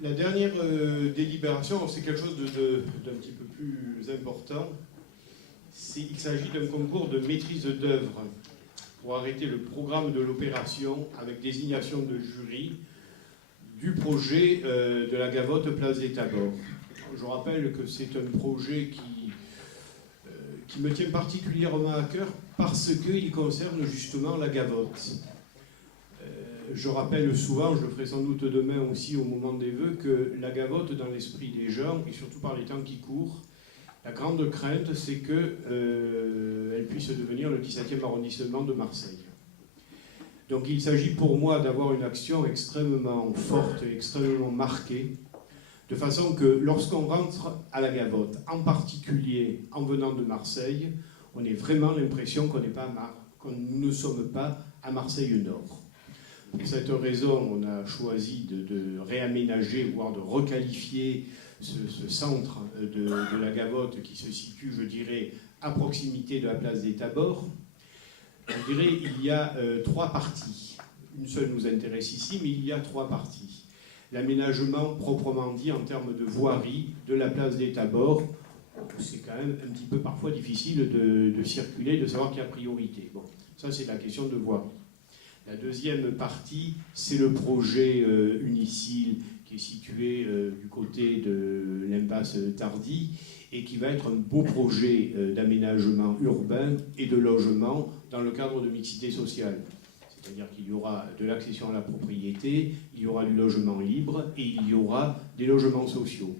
La dernière délibération, c'est quelque chose d'un petit peu plus important. Il s'agit d'un concours de maîtrise d'œuvre pour arrêter le programme de l'opération avec désignation de jury du projet de la Gavotte Place des Tabords. Je rappelle que c'est un projet qui me tient particulièrement à cœur parce qu'il concerne justement la Gavotte. Je rappelle souvent, je le ferai sans doute demain aussi au moment des vœux, que la Gavotte, dans l'esprit des gens, et surtout par les temps qui courent, la grande crainte, c'est qu'elle puisse devenir le 17e arrondissement de Marseille. Donc il s'agit pour moi d'avoir une action extrêmement forte et extrêmement marquée, de façon que lorsqu'on rentre à la Gavotte, en particulier en venant de Marseille, on ait vraiment l'impression qu'on ne sommes pas à Marseille-Nord. Pour cette raison, on a choisi de réaménager, voire de requalifier ce centre de la Gavotte qui se situe, je dirais, à proximité de la place des Tabords. Je dirais il y a trois parties. Une seule nous intéresse ici, mais il y a trois parties. L'aménagement proprement dit en termes de voirie de la place des Tabords, c'est quand même un petit peu parfois difficile de circuler, de savoir qui a priorité. Bon, ça c'est la question de voirie. La deuxième partie, c'est le projet Unicil qui est situé du côté de l'impasse Tardy et qui va être un beau projet d'aménagement urbain et de logement dans le cadre de mixité sociale. C'est-à-dire qu'il y aura de l'accession à la propriété, il y aura du logement libre et il y aura des logements sociaux.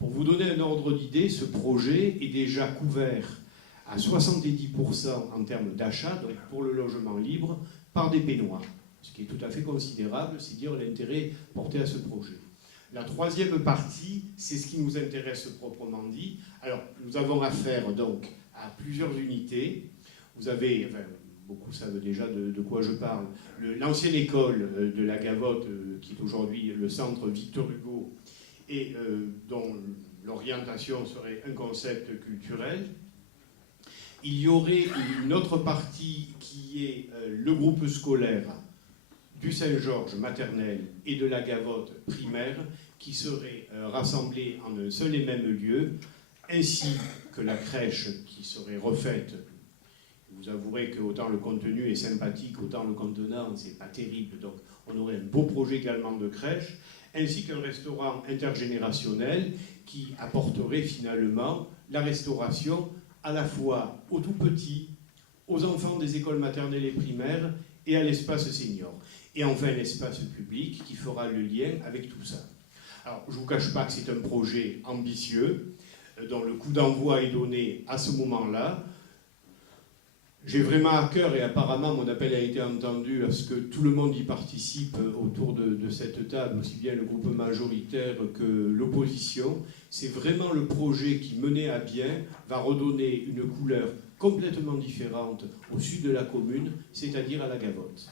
Pour vous donner un ordre d'idée, ce projet est déjà couvert à 70% en termes d'achat, donc pour le logement libre, par des pénois, ce qui est tout à fait considérable, c'est dire l'intérêt porté à ce projet. La troisième partie, c'est ce qui nous intéresse proprement dit. Alors, nous avons affaire donc à plusieurs unités. Vous avez, enfin, beaucoup savent déjà de quoi je parle, l'ancienne école de la Gavotte, qui est aujourd'hui le centre Victor Hugo, et dont l'orientation serait un concept culturel. Il y aurait une autre partie qui est le groupe scolaire du Saint-Georges maternel et de la Gavotte primaire qui serait rassemblés en un seul et même lieu, ainsi que la crèche qui serait refaite. Vous avouerez que autant le contenu est sympathique, autant le contenant, c'est pas terrible. Donc on aurait un beau projet également de crèche, ainsi qu'un restaurant intergénérationnel qui apporterait finalement la restauration à la fois aux tout petits, aux enfants des écoles maternelles et primaires et à l'espace senior. Et enfin l'espace public qui fera le lien avec tout ça. Alors je ne vous cache pas que c'est un projet ambitieux dont le coup d'envoi est donné à ce moment-là. J'ai vraiment à cœur, et apparemment mon appel a été entendu, à ce que tout le monde y participe autour de cette table, aussi bien le groupe majoritaire que l'opposition. C'est vraiment le projet qui, mené à bien, va redonner une couleur complètement différente au sud de la commune, c'est-à-dire à la Gavotte.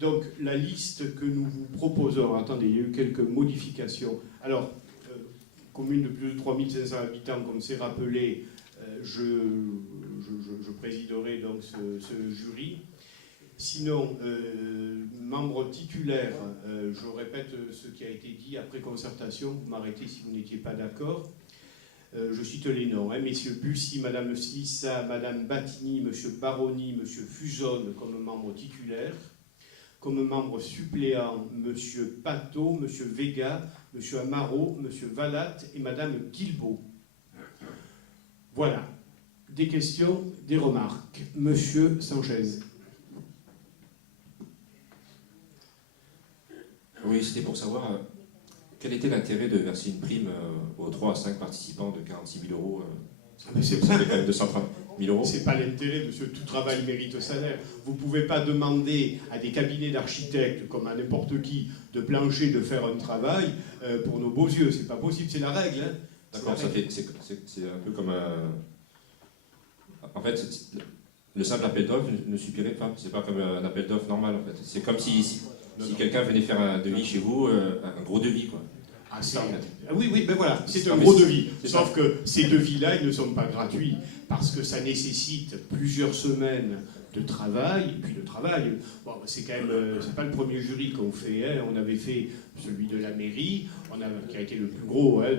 Donc la liste que nous vous proposons, attendez, il y a eu quelques modifications. Alors, commune de plus de 3500 habitants, comme c'est rappelé, je présiderai donc ce jury. Sinon, membre titulaire, je répète ce qui a été dit après concertation, vous m'arrêtez si vous n'étiez pas d'accord. Je cite les noms, hein, messieurs Bussy, madame Slissa, madame Battini, monsieur Baroni, monsieur Fusone comme membre titulaire. Comme membre suppléant, monsieur Pateau, monsieur Vega, monsieur Amaro, monsieur Vallat et madame Guilbault. Voilà. Des questions, des remarques. Monsieur Sanchez. Oui, c'était pour savoir quel était l'intérêt de verser une prime aux 3 à 5 participants de 46 000 euros. C'est quand même 230 000 euros. C'est pas l'intérêt, monsieur. Tout travail mérite salaire. Vous ne pouvez pas demander à des cabinets d'architectes, comme à n'importe qui, de plancher, de faire un travail pour nos beaux yeux. C'est pas possible, c'est la règle. Hein. D'accord, c'est un peu comme un... En fait, le simple appel d'offres ne suffirait pas. C'est pas comme un appel d'offres normal, en fait. C'est comme si quelqu'un venait faire un devis chez vous, un gros devis, quoi. Oui, ben voilà, c'est un gros devis. Sauf que ces devis-là, ils ne sont pas gratuits, parce que ça nécessite plusieurs semaines travail. Et puis le travail, bon, c'est quand même, c'est pas le premier jury qu'on fait. Hein. On avait fait celui de la mairie, qui a été le plus gros hein,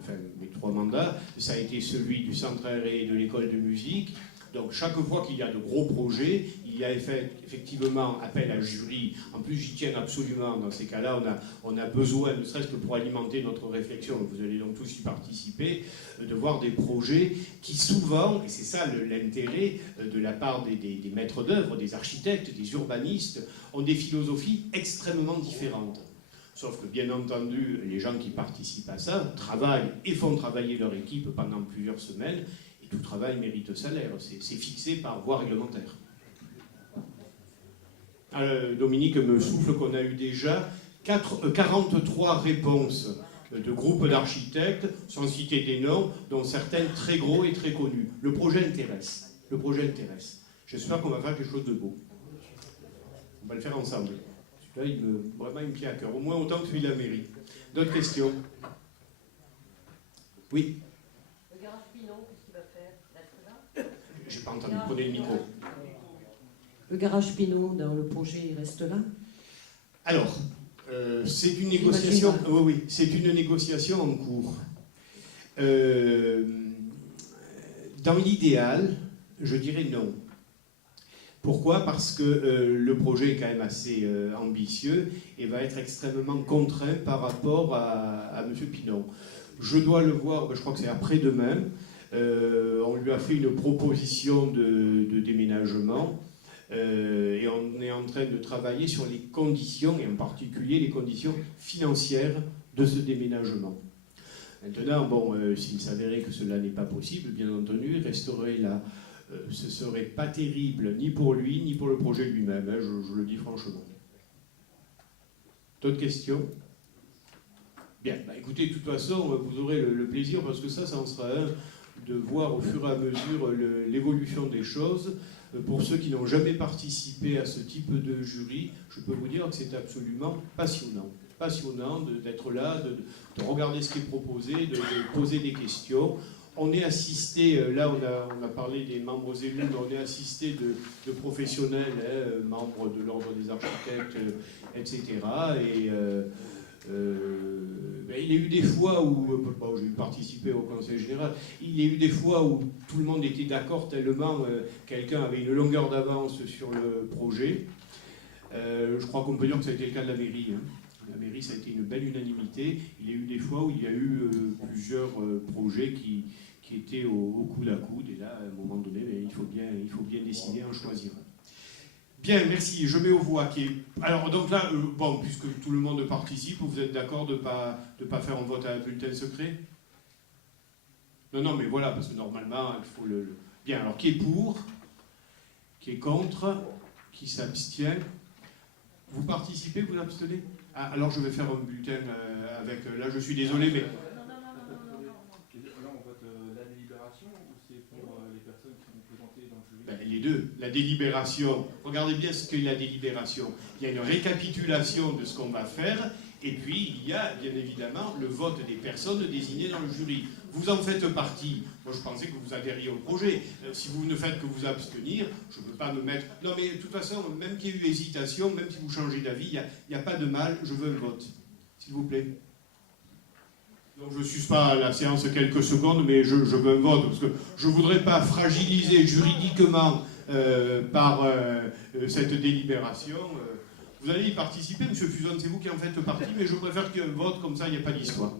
enfin, mes 3 mandats. Ça a été celui du centre aéré et de l'école de musique. Donc chaque fois qu'il y a de gros projets, il y a effectivement appel à jury. En plus, j'y tiens absolument. Dans ces cas-là, on a besoin, ne serait-ce que pour alimenter notre réflexion, vous allez donc tous y participer, de voir des projets qui souvent, et c'est ça l'intérêt de la part des maîtres d'œuvre, des architectes, des urbanistes, ont des philosophies extrêmement différentes. Sauf que, bien entendu, les gens qui participent à ça travaillent et font travailler leur équipe pendant plusieurs semaines. Tout travail mérite salaire, c'est fixé par voie réglementaire. Dominique me souffle qu'on a eu déjà 43 réponses de groupes d'architectes, sans citer des noms, dont certaines très gros et très connus. Le projet intéresse. Le projet intéresse. J'espère qu'on va faire quelque chose de beau. On va le faire ensemble. Celui-là, vraiment, il me tient à cœur. Au moins autant que celui de la mairie. D'autres questions? Oui. J'ai pas entendu, prenez le micro. Le garage Pinot, dans le projet, il reste là? Alors, c'est une négociation. Oui, c'est une négociation en cours. Dans l'idéal, je dirais non. Pourquoi? Parce que le projet est quand même assez ambitieux et va être extrêmement contraint par rapport à M. Pinon. Je dois le voir, je crois que c'est après-demain. On lui a fait une proposition de déménagement et on est en train de travailler sur les conditions, et en particulier les conditions financières de ce déménagement. Maintenant, bon, s'il s'avérait que cela n'est pas possible, bien entendu, il resterait là. Ce ne serait pas terrible ni pour lui, ni pour le projet lui-même, hein, je le dis franchement. D'autres questions? Bien, bah écoutez, de toute façon, vous aurez le plaisir, parce que ça en sera un, de voir au fur et à mesure l'évolution des choses. Pour ceux qui n'ont jamais participé à ce type de jury, je peux vous dire que c'est absolument passionnant. Passionnant d'être là, de regarder ce qui est proposé, de poser des questions. On est assisté, là on a parlé des membres élus, mais on est assisté de professionnels, hein, membres de l'ordre des architectes, etc. Et il y a eu des fois où, bon, j'ai participé au Conseil général, il y a eu des fois où tout le monde était d'accord tellement quelqu'un avait une longueur d'avance sur le projet. Je crois qu'on peut dire que ça a été le cas de la mairie. Hein. La mairie, ça a été une belle unanimité. Il y a eu des fois où il y a eu plusieurs projets qui étaient au coude à coude. Et là, à un moment donné, il faut bien décider, en choisir un. Bien, merci. Je mets aux voix qui est... Alors, donc là, bon, puisque tout le monde participe, vous êtes d'accord de pas faire un vote à bulletin secret? Non, mais voilà, parce que normalement, il faut le... Bien, alors, qui est pour? Qui est contre? Qui s'abstient? Vous participez, vous abstenez? Ah, alors, je vais faire un bulletin avec... Là, je suis désolé, mais... Les deux. La délibération, regardez bien ce qu'est la délibération. Il y a une récapitulation de ce qu'on va faire, et puis il y a bien évidemment le vote des personnes désignées dans le jury. Vous en faites partie. Moi je pensais que vous adhériez au projet. Si vous ne faites que vous abstenir, je ne peux pas me mettre... Non mais de toute façon, même qu'il y ait eu hésitation, même si vous changez d'avis, il n'y a pas de mal, je veux un vote. S'il vous plaît. Donc je ne suspends la séance quelques secondes, mais je veux un vote, parce que je ne voudrais pas fragiliser juridiquement par cette délibération. Vous allez y participer, M. Fuson, c'est vous qui en faites partie, mais je préfère qu'il y ait un vote, comme ça il n'y a pas d'histoire.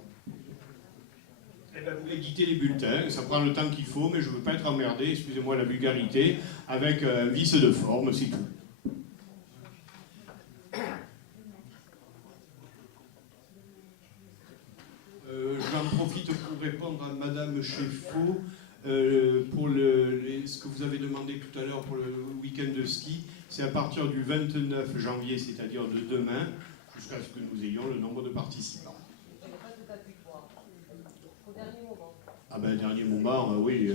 Eh bien, vous éditez les bulletins, ça prend le temps qu'il faut, mais je ne veux pas être emmerdé, excusez-moi la vulgarité, avec un vice de forme, c'est tout. J'en profite pour répondre à Madame Cheffaut pour ce que vous avez demandé tout à l'heure pour le week-end de ski. C'est à partir du 29 janvier, c'est-à-dire de demain, jusqu'à ce que nous ayons le nombre de participants. Ah ben, dernier moment, oui.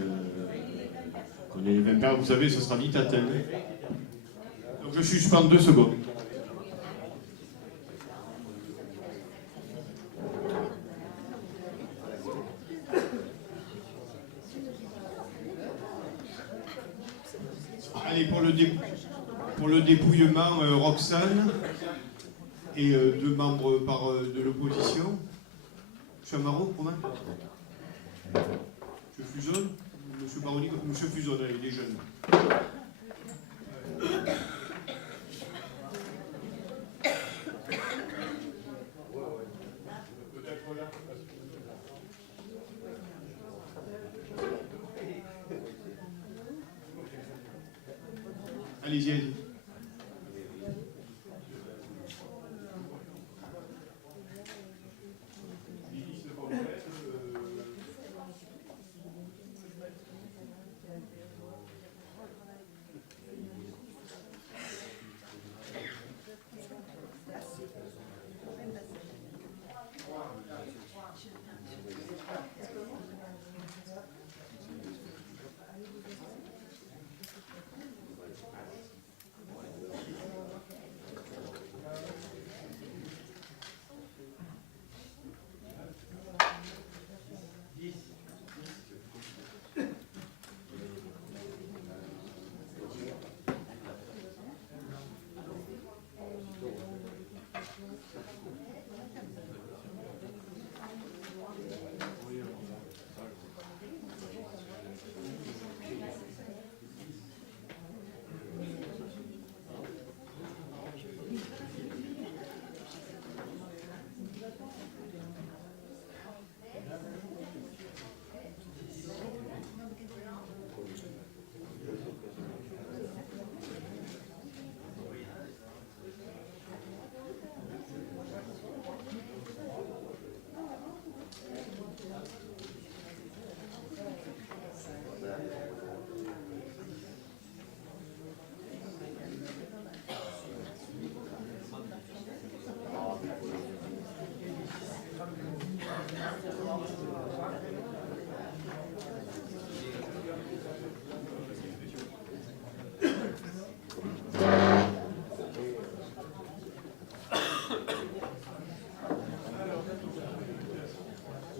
Quand on est les 20 personnes, vous savez, ce sera vite atteint. Donc je suspends 2 secondes. Allez, Pour le dépouillement, Roxane et 2 membres de l'opposition. Monsieur Amaro, Romain. Monsieur Fusone. Monsieur Baroni, Monsieur Fusone, il est jeune. Allez-y, allez-y.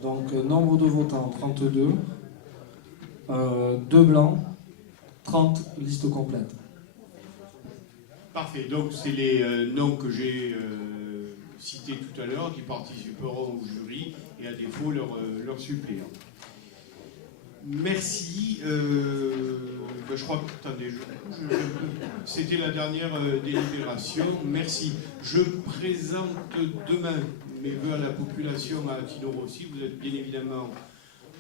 Donc, nombre de votants, 32. 2 blancs, 30 listes complètes. Parfait. Donc, c'est les noms que j'ai cités tout à l'heure qui participeront au jury et à défaut leur suppléant. Merci. Je crois que... Attendez, c'était la dernière délibération. Merci. Je présente demain mes vœux à la population à Tino-Rossi. Vous êtes bien évidemment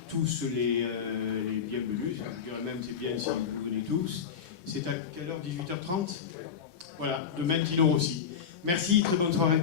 tous les bienvenus. Je dirais même c'est bien si vous venez tous. C'est à quelle heure? 18h30. Voilà, demain Tino-Rossi. Merci, très bonne soirée.